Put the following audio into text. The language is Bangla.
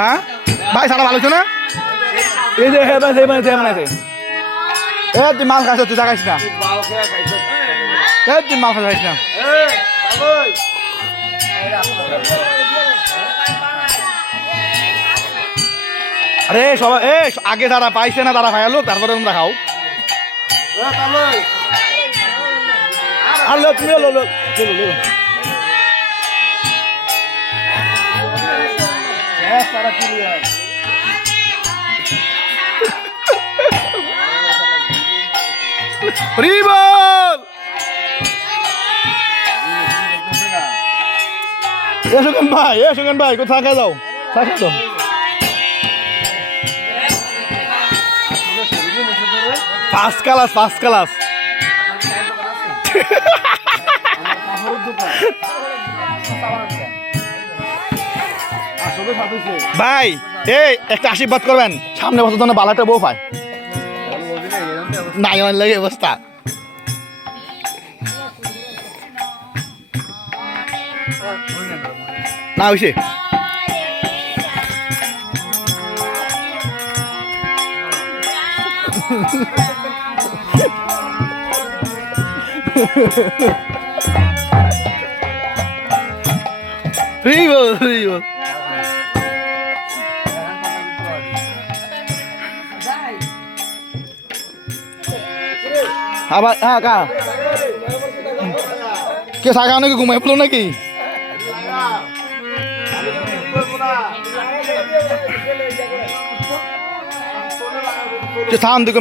হ্যাঁ ভাই সারা ভালো আছো না এই যে এ তুই মাল খাইছ তুই খাইছ না তুই মাল খাইছ না আরে সবাই এ আগে তারা পাইছে না তারা খাইলো তারপরে তোমরা খাও আর লো তুমি লো লো সারা ক্লিয়ার রিবল সুগন ভাই কোথায় থাকা যাও থাকা যাও ফার্স্ট ক্লাস ভাই এই একটা আশীর্বাদ করবেন সামনে বছর জন্য বালাটা বউ পায় নাই আমার লাগে অবস্থা না হইছে রিবল আবার হ্যাঁ কা কে সাগা নাকি ঘুমাই পড়লো নাকি থাম